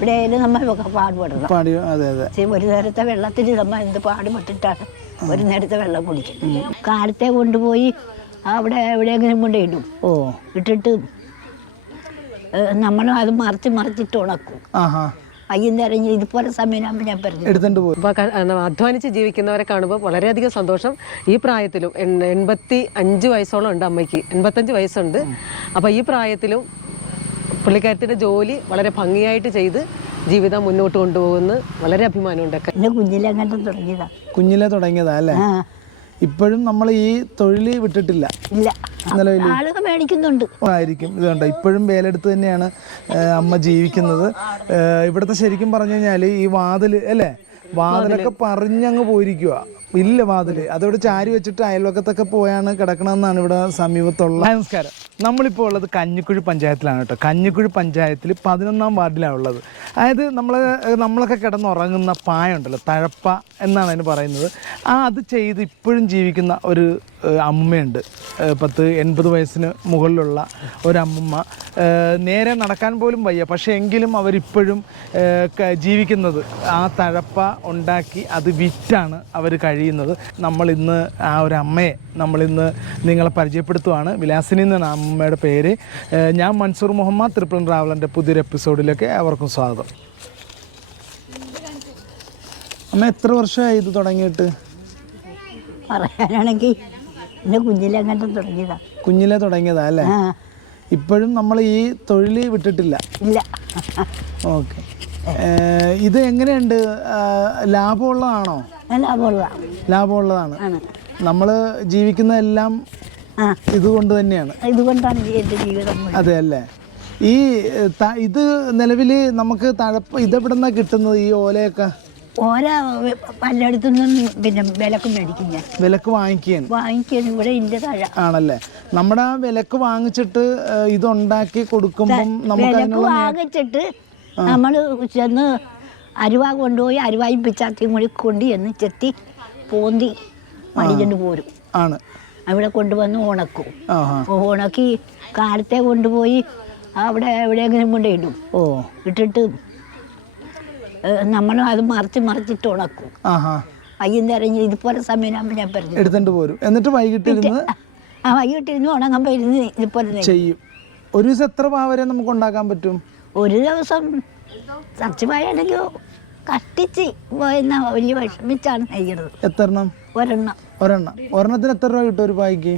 എവിടെയായാലും നമ്മൾ പാടുപെടണം. പാടി അതെ അതെ. ഒരു നേരത്തെ വെള്ളത്തിൽ നമ്മൾ എന്ത് പാടുപെട്ടിട്ടാണ് ഒരു നേരത്തെ വെള്ളം കുടിക്കുന്നത്. കാലത്തെ കൊണ്ടുപോയി അവിടെ എവിടെയെങ്കിലും കൊണ്ട് ഇടും. ഓ. ഇട്ടിട്ട് നമ്മൾ അത് മറിച്ച് മറിച്ചിട്ട് ഉണക്കും. ആഹാ. വൈകുന്നേരം ഇതുപോലെ സമയം ഞാൻ പറഞ്ഞു എടുത്തുകൊണ്ട് പോയി. അപ്പോൾ അധ്വാനിച്ച് ജീവിക്കുന്നവരെ കാണുമ്പോൾ വളരെയധികം സന്തോഷം. ഈ പ്രായത്തിലും എൺ- എൺപത്തി അഞ്ച് വയസ്സോളം ഉണ്ട് അമ്മയ്ക്ക്. എൺപത്തഞ്ച് വയസ്സുണ്ട്. അപ്പോൾ ഈ പ്രായത്തിലും പുള്ളിക്കാരത്തിന്റെ ജോലി വളരെ ഭംഗിയായിട്ട് ചെയ്ത് ജീവിതം മുന്നോട്ട് കൊണ്ടുപോകുന്ന വളരെ അഭിമാനമുണ്ട്. എന്നെ കുഞ്ഞിലെങ്ങാണ്ടും തുടങ്ങിയതാ. കുഞ്ഞിലെ തുടങ്ങിയതാ അല്ലേ? ഇപ്പോഴും നമ്മൾ ഈ തൊഴിൽ വിട്ടിട്ടില്ല. ഇല്ല. നിലവിൽ ആളുകൾ മേടിക്കുന്നുണ്ട്. ആയിരിക്കും. ഇത് കണ്ടോ? ഇപ്പോഴും വേലെടുത്ത് തന്നെയാണ് അമ്മ ജീവിക്കുന്നത്. ഇവിടുത്തെ ശരിക്കും പറഞ്ഞു കഴിഞ്ഞാൽ ഈ വാതിൽ അല്ലേ? വാതിലൊക്കെ പറഞ്ഞങ്ങ് പോയിരിക്കുക ഇല്ല വാതിൽ അതവിടെ ചാരി വെച്ചിട്ട് അയൽവക്കത്തൊക്കെ പോയാണ് കിടക്കണമെന്നാണ് ഇവിടെ സമീപത്തുള്ള നമസ്കാരം. നമ്മളിപ്പോൾ ഉള്ളത് കഞ്ഞിക്കുഴി പഞ്ചായത്തിലാണ് കേട്ടോ. കഞ്ഞിക്കുഴി പഞ്ചായത്തിൽ പതിനൊന്നാം വാർഡിലാണ് ഉള്ളത്. അതായത് നമ്മൾ നമ്മളൊക്കെ കിടന്നുറങ്ങുന്ന പായ ഉണ്ടല്ലോ തഴപ്പ എന്നാണ് അതിന് പറയുന്നത്. ആ അത് ചെയ്ത് ഇപ്പോഴും ജീവിക്കുന്ന ഒരു അമ്മയുണ്ട് പത്ത് എൺപത് വയസ്സിന് മുകളിലുള്ള ഒരമ്മ നേരെ നടക്കാൻ പോലും വയ്യ. പക്ഷേ എങ്കിലും അവരിപ്പോഴും ജീവിക്കുന്നത് ആ തഴപ്പ ഉണ്ടാക്കി അത് വിറ്റാണ് അവർ കഴിയുന്നത്. നമ്മളിന്ന് ആ ഒരു അമ്മയെ നമ്മളിന്ന് നിങ്ങളെ പരിചയപ്പെടുത്തുവാണ്. വിലാസിനി എന്നാണ് അമ്മയുടെ പേര്. ഞാൻ മൻസൂർ മുഹമ്മദ് ട്രിപ്പിൾ ട്രാവലറിന്റെ പുതിയൊരു എപ്പിസോഡിലേക്ക് അവർക്കും സ്വാഗതം. അമ്മ എത്ര വർഷമായി ഇത് തുടങ്ങിയിട്ട്? പറയാനാണെങ്കിൽ എന്നെ കുഞ്ഞിലെങ്ങാണ്ടും തുടങ്ങിയതാ. കുഞ്ഞിലെ തുടങ്ങിയതാ അല്ലേ? ഇപ്പോഴും നമ്മൾ ഈ തൊഴിൽ വിട്ടിട്ടില്ല. ഇല്ല. ഓക്കെ. ഇത് എങ്ങനെയുണ്ട്? ലാഭമുള്ളതാണോ? ലാഭമുള്ള ലാഭമുള്ളതാണ്. ആണ്. നമ്മൾ ജീവിക്കുന്നതെല്ലാം ഇതുകൊണ്ട് തന്നെയാണ്. ഇതുകൊണ്ടാണ് എന്റെ ജീവിതം. അതെ അല്ലേ? ഈ ഇത് നിലവിൽ നമുക്ക് തഴപ്പ് ഇതെവിടുന്നാണ് കിട്ടുന്നത് ഈ ഓലയൊക്കെ? ഓരോ പലയിടത്തു നിന്നും പിന്നെ വിലക്ക് മേടിക്കും ഞാൻ വിലക്ക് വാങ്ങിക്കുകയാണ്. വാങ്ങിക്കാൻ ഇവിടെ ഇല്ല താഴെ. ആണല്ലേ? നമ്മുടെ ആ വിലക്ക് വാങ്ങിച്ചിട്ട് ഇത് ഇതുണ്ടാക്കി കൊടുക്കുമ്പം നമുക്ക് വിലക്ക് അതിനുള്ള നേ- വാങ്ങിച്ചിട്ട് നമ്മൾ ചെന്ന് അരുവ കൊണ്ടുപോയി അരുവായും പിച്ചാത്തിയും കൂടി കൊണ്ട് ചെന്ന് ചെത്തി പോന്തി മടിച്ചിട്ട് പോരും. ആണ്. അവിടെ കൊണ്ടുവന്ന് ഉണക്കും. ഉണക്കി കാലത്തെ കൊണ്ടുപോയി അവിടെ എവിടെയെങ്കിലും കൊണ്ട് ഇടും. ഓ. ഇട്ടിട്ട് നമ്മൾ അത് മറിച്ച് മറിച്ചിട്ട് ഉണക്കും. വൈകുന്നേരം ഇതുപോലെ സമയമാകുമ്പോൾ ഞാൻ പറഞ്ഞു എടുത്തോണ്ട് പോരും. എന്നിട്ട് വൈകിട്ടിരുന്ന് ആ വൈകിട്ടിരുന്ന് ഉണങ്ങുമ്പോൾ ഇരുന്ന് ഇതുപോലെ. ചെയ്യും. ഒരു ദിവസം എത്ര പാവ വരെ നമുക്ക് ഉണ്ടാക്കാൻ പറ്റും? ഒരു ദിവസം സച്ചിമായാണെങ്കിൽ കഷ്ടിച്ച് പോയെന്ന വലിയ വിഷമിച്ചാണ് നെയ്യണത് എത്ര എണ്ണം ഒരെണ്ണം. ഒരെണ്ണം. ഒരെണ്ണത്തിന് എത്ര രൂപ കിട്ടും ഒരു പായ്ക്ക്?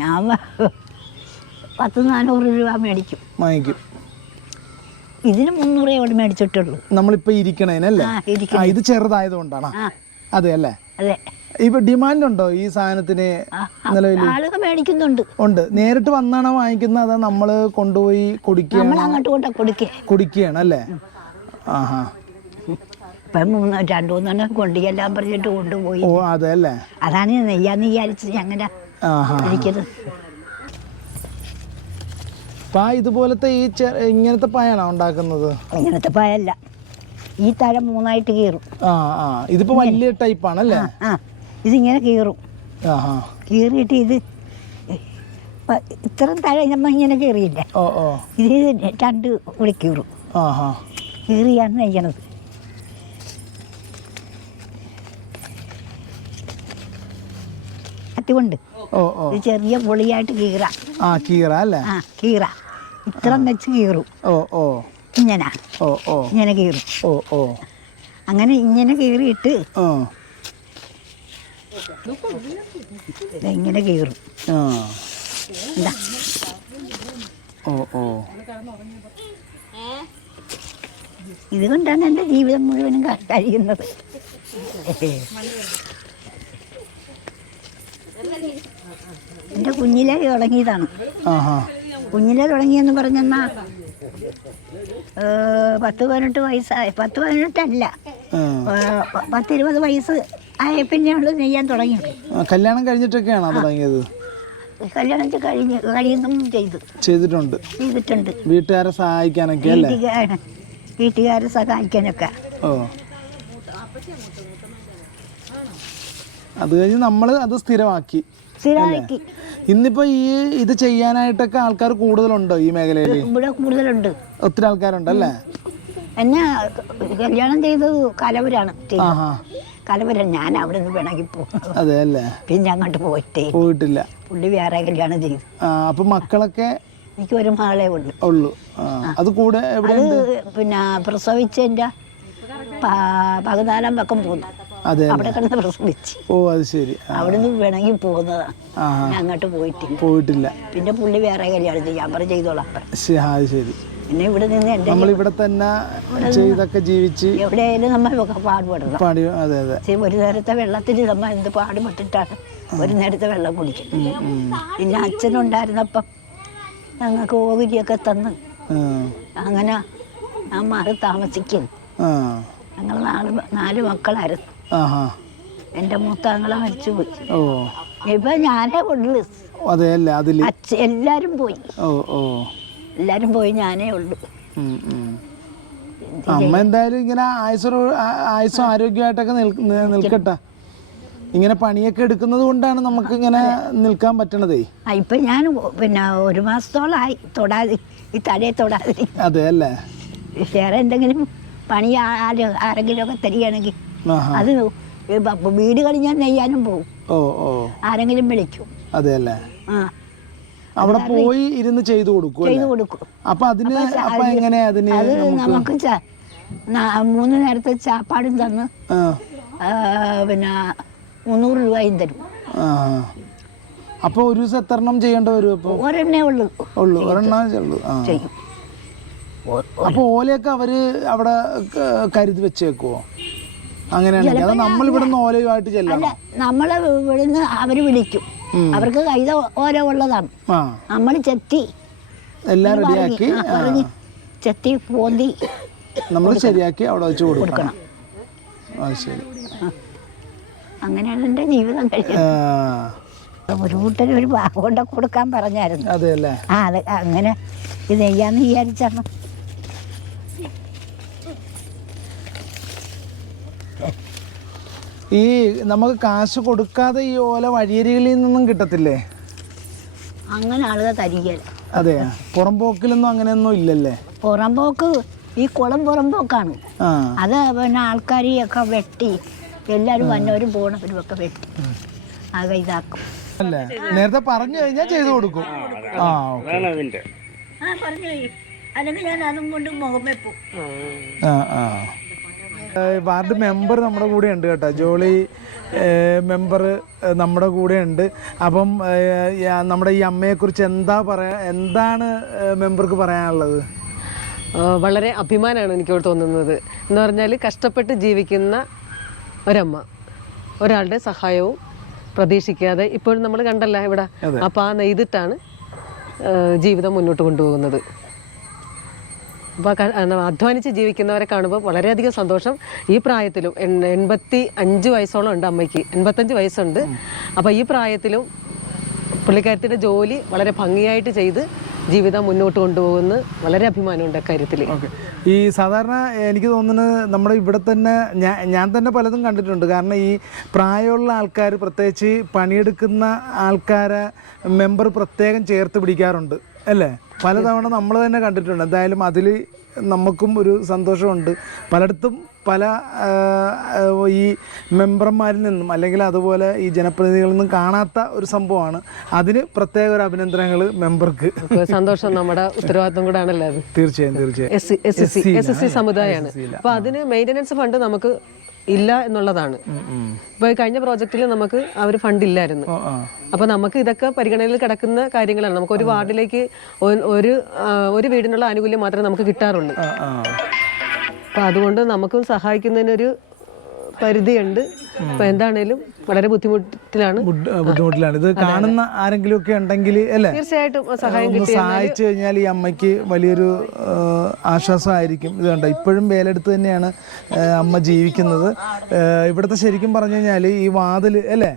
ഞാൻ പത്ത് നാനൂറ് രൂപ മേടിക്കും. വാങ്ങിക്കും. ഇതിന് മുന്നൂറ് എവിടെ മേടിച്ചിട്ടുള്ളൂ? നമ്മളിപ്പോ ഇരിക്കണേനല്ലേ? ഇത് ചെറുതായതുകൊണ്ടാണ്. കൊണ്ടാണ് അതെ അല്ലേ അതെ. ഇപ്പൊ ഡിമാൻഡ് ഉണ്ടോ ഈ സാധനത്തിന് നിലവിൽ ആളുകൾ മേടിക്കുന്നുണ്ട്. ഉണ്ട്. നേരിട്ട് വന്നാണോ വാങ്ങിക്കുന്നത് അതാ നമ്മൾ കൊണ്ടുപോയി കുടിക്കുകയാണ്? നമ്മൾ അങ്ങോട്ട് കൊണ്ട കൊടുക്കേ. കുടിക്കുകയാണ് അല്ലേ ആഹാ. ഇപ്പം മൂന്ന് രണ്ടു മൂന്നെണ്ണം കൊണ്ടുചെല്ലാൻ പറഞ്ഞിട്ട് കൊണ്ടുപോയി. ഓ അതെ അല്ലേ അതാണ് ഞാൻ നെയ്യാന്ന് വിചാരിച്ചത് അങ്ങനെ ആഹാ. ഇരിക്കുന്നത്. പാ ഇതുപോലത്തെ ഈ ഇങ്ങനത്തെ പായാണോ ഉണ്ടാക്കുന്നത്? ഇങ്ങനത്തെ പായല്ല. ഈ തല മൂന്നായിട്ട് കീറും. ആ ആ. ഇതിപ്പോ വലിയ ടൈപ്പ് ആണല്ലേ ആ ആ. ഇതിങ്ങനെ കീറും. കീറിയിട്ട് ഇത് ഇത്രയും തഴ നമ്മൾ ഇങ്ങനെ കീറിയില്ല. ഇത് രണ്ട് കീറും കീറിയാണ് നെയ്യണത്. അതുകൊണ്ട് ഓ ഓ. ചെറിയ പൊളിയായിട്ട് കീറ. ആ കീറ അല്ലേ? ആ കീറ. ഇത്ര വെച്ച് കീറും. ഓ ഓ. ഇങ്ങനെ. ഓ ഓ. ഇങ്ങനെ കീറും. ഓ ഓ. അങ്ങനെ ഇങ്ങനെ കീറിയിട്ട് ഓ ഇങ്ങനെ കീറും. ആ. എന്താ ഓ ഓ. ഇതുകൊണ്ടാണ് എന്റെ ജീവിതം മുഴുവനും കഴിയുന്നത്. എന്റെ കുഞ്ഞിലെ തുടങ്ങിയതാണ്. ആഹാ. കുഞ്ഞിലെ തുടങ്ങിയെന്ന് പറഞ്ഞെന്നാ പത്ത് പതിനെട്ട് വയസ്സായി പത്ത് പതിനെട്ടല്ല പത്തിരുപത് വയസ്സ് ആയ പിന്നെയാണ് ചെയ്യാൻ തുടങ്ങിയത്. കല്യാണം കഴിഞ്ഞിട്ടൊക്കെയാണോ തുടങ്ങിയത്? കല്യാണം കഴിഞ്ഞ് കഴിയുന്നും ചെയ്തു. ചെയ്തിട്ടുണ്ട്. ചെയ്തിട്ടുണ്ട്. വീട്ടുകാരെ സഹായിക്കാനൊക്കെ അല്ലേ? വീട്ടുകാരെ സഹായിക്കാനൊക്കെ. ഓ. അത് കഴിഞ്ഞ് നമ്മൾ അത് സ്ഥിരമാക്കി. സ്ഥിരമാക്കി ഇന്നിപ്പോ ഈ ഇത് ചെയ്യാനായിട്ടൊക്കെ ആൾക്കാർ കൂടുതലുണ്ടോ ഈ മേഖലയിൽ ഇവിടെ കൂടുതലുണ്ട്. ഒത്തിരി ആൾക്കാരുണ്ടല്ലേ എന്നെ കല്യാണം ചെയ്തത് കലവരാണ് കലവരം ഞാൻ അവിടെ നിന്ന് പിണങ്ങി പോകും അല്ലേ? പിന്നെ അങ്ങോട്ട് പോയിട്ടേ. പോയിട്ടില്ല. പുള്ളി വേറെ കല്യാണം ചെയ്തു. അപ്പൊ മക്കളൊക്കെ എനിക്ക് ഒരു മകളെ ഉള്ളു. ഉള്ളു. അത് കൂടെ അത് പിന്നെ പ്രസവിച്ചതിന്റെ പകുതാലം പക്കം പോന്നു. അതെ അവിടെ കിടന്ന് പ്രസവിച്ച് ഓ അത് ശരി. അവിടുന്ന് പിണങ്ങി പോകുന്നതാണ് ഞാൻ അങ്ങോട്ട് പോയിട്ടില്ല. പോയിട്ടില്ല. പിന്നെ പുള്ളി വേറെ കല്യാണം ഞാൻ പറഞ്ഞു ചെയ്തോളാം അത് ശരി. പിന്നെ ഇവിടെ നിന്ന് എന്റെ നമ്മൾ ഇവിടെ തന്നെ ചെയ്തൊക്കെ ജീവിച്ച് എവിടെയായാലും നമ്മളൊക്കെ പാടുപെടണം. പാടി അതെ അതെ. ഒരു നേരത്തെ വെള്ളത്തിന് നമ്മൾ എന്ത് പാടുപെട്ടിട്ടാണ് ഒരു നേരത്തെ വെള്ളം കുടിക്കുന്നത്. പിന്നെ അച്ഛനുണ്ടായിരുന്നപ്പം ഞങ്ങൾക്ക് ഓഹരിയൊക്കെ തന്ന്. അങ്ങനെ ഞാൻ മാറി താമസിക്കും ആ. ഞങ്ങൾ നാല് നാല് മക്കളായിരുന്നു. എന്റെ മൂത്താങ്ങളെ മരിച്ചു പോയി ഓ. ഇപ്പൊ ഞാനേ ഉള്ളു അതെ അല്ല? അതിൽ. അച്ഛ എല്ലാവരും പോയി. ഓ ഓ. എല്ലാവരും പോയി ഞാനേ ഉള്ളു. അമ്മ എന്തായാലും ഇങ്ങനെ ആയുസോ ആയുസും ആരോഗ്യമായിട്ടൊക്കെ നിൽക്കട്ടെ. ഇങ്ങനെ പണിയൊക്കെ എടുക്കുന്നത് കൊണ്ടാണ് നമുക്ക് ഇങ്ങനെ നിൽക്കാൻ പറ്റണതേ. ഇപ്പൊ ഞാൻ പിന്നെ ഒരു മാസത്തോളമായി തൊടാതെ ഈ തലയെ തൊടാതെ. അതെ അല്ലേ? വേറെ എന്തെങ്കിലും പണി ആരെങ്കിലും ഒക്കെ തരികയാണെങ്കിൽ അത് വീട് കളിഞ്ഞാൽ നെയ്യാനും പോകും ഓ ഓ. ആരെങ്കിലും വിളിക്കും. അതെ അല്ലേ അവിടെ പോയി ഇരുന്ന് ചെയ്തു കൊടുക്കും ചെയ്തു കൊടുക്കും. അപ്പൊ അതിന് അപ്പൊ എങ്ങനെയാ അതിന് അത് നമുക്ക് മൂന്ന് നേരത്തെ ചാപ്പാടും തന്ന് പിന്നെ മുന്നൂറ് രൂപയും തരും. ആ. അപ്പൊ ഒരു ദിവസം എത്ര എണ്ണം ചെയ്യേണ്ട വരും അപ്പൊ? ഒരെണ്ണേ ഉള്ളൂ. ഉള്ളു. ഒരെണ്ണം ഉള്ളു. ചെയ്യും. അപ്പോൾ അപ്പൊ ഓലയൊക്കെ അവർ അവിടെ കരുതി വെച്ചേക്കുവോ? അങ്ങനെയാണെങ്കിൽ അത് നമ്മൾ ഇവിടെ നിന്ന് ഓലയുമായിട്ട് ചെല്ലണം. അല്ല നമ്മളെ ഇവിടുന്ന് അവർ വിളിക്കും. അവർക്ക് കൈത ഓരോ ഉള്ളതാണ്. നമ്മൾ ചെത്തി എല്ലാം റെഡിയാക്കി ചെത്തി പോന്തി നമ്മൾ ശരിയാക്കി അവിടെ വെച്ച് കൊടുക്കണം. ശരി. അങ്ങനെയാണ് എന്റെ ജീവിതം ആ, ഒരു കൂട്ടർ ഒരു ബാഗ് കൊണ്ട് കൊടുക്കാൻ പറഞ്ഞായിരുന്നു. അതെ അല്ലേ? ആ അത് അങ്ങനെ ഇത് ചെയ്യാന്ന് വിചാരിച്ചാണ് ഈ നമുക്ക് കാശ് കൊടുക്കാതെ ഈ ഓല വഴിയരികളിൽ നിന്നും കിട്ടത്തില്ലേ? അങ്ങനെ ആളുകൾ തരികയില്ല അതെ. പുറംപോക്കിലൊന്നും അങ്ങനെയൊന്നും ഇല്ലല്ലേ? പുറംപോക്ക് ഈ കുളം പുറംപോക്കാണ് ആ. അത് പിന്നെ ആൾക്കാരെയൊക്കെ വെട്ടി എല്ലാവരും വന്നവരും പോണവരും ഒക്കെ വെട്ടി അത് ഇതാക്കും. അല്ലേ? നേരത്തെ പറഞ്ഞു കഴിഞ്ഞാൽ ചെയ്തു കൊടുക്കും. ആ ഓക്കെ. ആ പറഞ്ഞു അല്ലെങ്കിൽ ഞാൻ അതും കൊണ്ട് മുഖം വെപ്പും ആ ആ. വാർഡ് മെമ്പർ നമ്മുടെ കൂടെ ഉണ്ട് കേട്ടോ. ജോളി മെമ്പർ നമ്മുടെ കൂടെ ഉണ്ട്. അപ്പം നമ്മുടെ ഈ അമ്മയെക്കുറിച്ച് എന്താ പറയാ എന്താണ് മെമ്പർക്ക് പറയാനുള്ളത്? വളരെ അഭിമാനമാണ് എനിക്ക് തോന്നുന്നത്. എന്ന് പറഞ്ഞാൽ കഷ്ടപ്പെട്ട് ജീവിക്കുന്ന ഒരമ്മ. ഒരാളുടെ സഹായവും പ്രതീക്ഷിക്കാതെ ഇപ്പോഴും നമ്മൾ കണ്ടല്ല ഇവിടെ അപ്പം ആ നെയ്തിട്ടാണ് ജീവിതം മുന്നോട്ട് കൊണ്ടുപോകുന്നത്. അധ്വാനിച്ച് ജീവിക്കുന്നവരെ കാണുമ്പോൾ വളരെയധികം സന്തോഷം. ഈ പ്രായത്തിലും എൺ- എൺപത്തി അഞ്ച് വയസ്സോളം ഉണ്ട് അമ്മയ്ക്ക്. എൺപത്തഞ്ച് വയസ്സുണ്ട്. അപ്പോൾ ഈ പ്രായത്തിലും പുള്ളിക്കാരത്തിന്റെ ജോലി വളരെ ഭംഗിയായിട്ട് ചെയ്ത് ജീവിതം മുന്നോട്ട് കൊണ്ടുപോകുന്നു വളരെ അഭിമാനമുണ്ട് അക്കാര്യത്തിൽ ഈ സാധാരണ എനിക്ക് തോന്നുന്നത് നമ്മുടെ ഇവിടെ തന്നെ ഞാൻ ഞാൻ തന്നെ പലതും കണ്ടിട്ടുണ്ട്. കാരണം ഈ പ്രായമുള്ള ആൾക്കാർ പ്രത്യേകിച്ച് പണിയെടുക്കുന്ന ആൾക്കാരെ മെമ്പർ പ്രത്യേകം ചേർത്ത് പിടിക്കാറുണ്ട്. അല്ലേ? പലതവണ നമ്മൾ തന്നെ കണ്ടിട്ടുണ്ട്. എന്തായാലും അതിൽ നമുക്കും ഒരു സന്തോഷമുണ്ട്. പലയിടത്തും പല ഈ മെമ്പർമാരിൽ നിന്നും അല്ലെങ്കിൽ അതുപോലെ ഈ ജനപ്രതിനിധികളിൽ നിന്നും കാണാത്ത ഒരു സംഭവമാണ്. അതിന് പ്രത്യേക ഒരു അഭിനന്ദനങ്ങൾ മെമ്പർക്ക്. സന്തോഷം. നമ്മുടെ ഉത്തരവാദിത്വം കൂടെ ആണല്ലോ തീർച്ചയായും തീർച്ചയായും. സമുദായമാണ് അപ്പൊ അതിന് മെയിന്റനൻസ് ഫണ്ട് നമുക്ക് ഇല്ല എന്നുള്ളതാണ്. ഇപ്പൊ കഴിഞ്ഞ പ്രോജക്റ്റിൽ നമുക്ക് ആ ഒരു ഫണ്ട് ഇല്ലായിരുന്നു. അപ്പൊ നമുക്ക് ഇതൊക്കെ പരിഗണനയിൽ കിടക്കുന്ന കാര്യങ്ങളാണ്. നമുക്ക് ഒരു വാർഡിലേക്ക് ഒരു ഒരു വീടിനുള്ള ആനുകൂല്യം മാത്രമേ നമുക്ക് കിട്ടാറുള്ളൂ. അപ്പോൾ അതുകൊണ്ട് നമുക്കും സഹായിക്കുന്നതിനൊരു പരിധിയുണ്ട്. അപ്പോൾ എന്താണേലും വളരെ ബുദ്ധിമുട്ടിലാണ്. ബുദ്ധിമുട്ടിലാണ്. ഇത് കാണുന്ന ആരെങ്കിലും ഒക്കെ ഉണ്ടെങ്കിൽ അല്ലേ? തീർച്ചയായിട്ടും സഹായം ഒന്ന് സഹായിച്ചു കഴിഞ്ഞാൽ ഈ അമ്മയ്ക്ക് വലിയൊരു ആശ്വാസമായിരിക്കും. ഇത് കണ്ടോ? ഇപ്പോഴും വേലെടുത്ത് തന്നെയാണ് അമ്മ ജീവിക്കുന്നത്. ഇവിടുത്തെ ശരിക്കും പറഞ്ഞു കഴിഞ്ഞാൽ ഈ വാതിൽ അല്ലേ?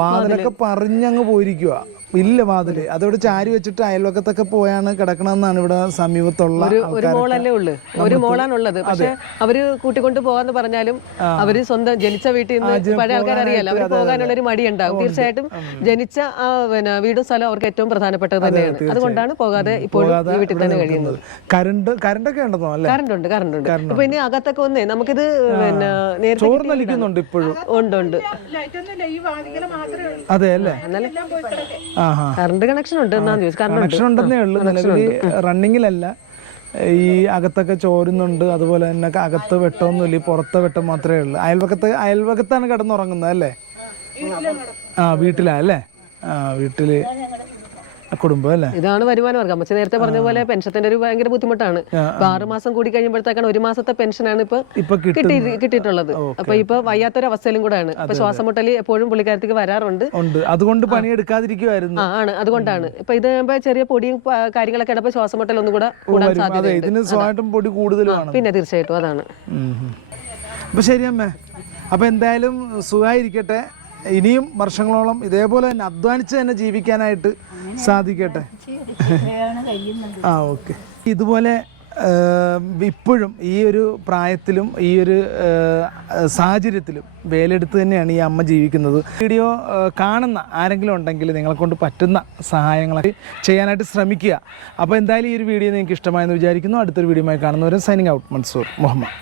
വാതിലൊക്കെ പറഞ്ഞങ്ങ് പോയിരിക്കുക ഇല്ല വാതിൽ അതവിടെ ചാരി വെച്ചിട്ട് അയൽവക്കത്തൊക്കെ പോയാണ് കിടക്കണമെന്നാണ് ഇവിടെ സമീപത്തുള്ള ഒരു മോളല്ലേ ഉള്ളു. ഒരു മോളാണുള്ളത്. പക്ഷെ അവർ കൂട്ടിക്കൊണ്ട് പോകാന്ന് പറഞ്ഞാലും അവർ സ്വന്തം ജനിച്ച വീട്ടിൽ നിന്ന് പഴയ ആൾക്കാർ അറിയാലോ. അവർ പോകാനുള്ള ഒരു മടി ഉണ്ടാവും തീർച്ചയായിട്ടും ജനിച്ച ആ പിന്നെ വീടും സ്ഥലം അവർക്ക് ഏറ്റവും പ്രധാനപ്പെട്ടത് തന്നെയാണ്. അതുകൊണ്ടാണ് പോകാതെ ഇപ്പോഴും ഈ വീട്ടിൽ തന്നെ കഴിയുന്നത്. കരണ്ട് കരണ്ടൊക്കെ ഉണ്ടെന്നോ അല്ലേ? കറണ്ട് ഉണ്ട് കറണ്ട് ഉണ്ട് അപ്പൊ ഇനി അകത്തൊക്കെ ഒന്നേ നമുക്കിത് പിന്നെ നേരത്തെ ഇപ്പോഴും. ഉണ്ട് ഉണ്ട്. അതെ അല്ലേ? കറണ്ട് കണക്ഷൻ ഉണ്ട് കണക്ഷൻ ഉണ്ടെന്നേ ഉള്ളൂ. നിലവിൽ റണ്ണിങ്ങിലല്ല. ഈ അകത്തൊക്കെ ചോരുന്നുണ്ട്. അതുപോലെ തന്നെ അകത്ത് വെട്ടമൊന്നുമില്ല. ഈ പുറത്തെ വെട്ടം മാത്രമേ ഉള്ളൂ. അയൽവക്കത്ത് അയൽവക്കത്താണ് കിടന്നുറങ്ങുന്നത് അല്ലേ? ആ വീട്ടിലാ അല്ലേ? ആ വീട്ടിൽ കുടുംബം അല്ലേ? ഇതാണ് വരുമാന വർഗം അമ്മച്ച നേരത്തെ പറഞ്ഞ പോലെ പെൻഷത്തിന്റെ ഒരു ഭയങ്കര ബുദ്ധിമുട്ടാണ്. ഇപ്പൊ ആറ് മാസം കൂടി കഴിയുമ്പോഴത്തേക്കാണ് ഒരു മാസത്തെ പെൻഷനാണ് ഇപ്പൊ കിട്ടി കിട്ടിയിട്ടുള്ളത്. അപ്പൊ ഇപ്പൊ വയ്യാത്തൊരവസ്ഥയിലും കൂടെയാണ് ഇപ്പൊ ശ്വാസം മുട്ടലി എപ്പോഴും പുള്ളിക്കാരത്തേക്ക് വരാറുണ്ട്. അതുകൊണ്ട് പണിയെടുക്കാതിരിക്കുമായിരുന്നു ആ ആണ്. അതുകൊണ്ടാണ്. ഇപ്പൊ ഇത് ചെറിയ പൊടിയും കാര്യങ്ങളൊക്കെ ഇടപ്പോ ശ്വാസം മുട്ടൽ ഒന്നും കൂടെ കൂടാൻ പൊടി പിന്നെ തീർച്ചയായിട്ടും അതാണ്. അപ്പൊ ശരി അമ്മേ. അപ്പൊ എന്തായാലും സുഖമായിരിക്കട്ടെ. ഇനിയും വർഷങ്ങളോളം ഇതേപോലെ തന്നെ അധ്വാനിച്ച് തന്നെ ജീവിക്കാനായിട്ട് സാധിക്കട്ടെ? ആ ഓക്കെ. ഇതുപോലെ ഇപ്പോഴും ഈ ഒരു പ്രായത്തിലും ഈ ഒരു സാഹചര്യത്തിലും വേലെടുത്ത് തന്നെയാണ് ഈ അമ്മ ജീവിക്കുന്നത്. വീഡിയോ കാണുന്ന ആരെങ്കിലും ഉണ്ടെങ്കിൽ നിങ്ങളെ കൊണ്ട് പറ്റുന്ന സഹായങ്ങളൊക്കെ ചെയ്യാനായിട്ട് ശ്രമിക്കുക. അപ്പോൾ എന്തായാലും ഈ ഒരു വീഡിയോ നിങ്ങൾക്ക് ഇഷ്ടമായെന്ന് വിചാരിക്കുന്നു. അടുത്തൊരു വീഡിയോയുമായി കാണുന്നവരും സൈനിങ് ഔട്ട് മൻസൂർ മുഹമ്മദ്.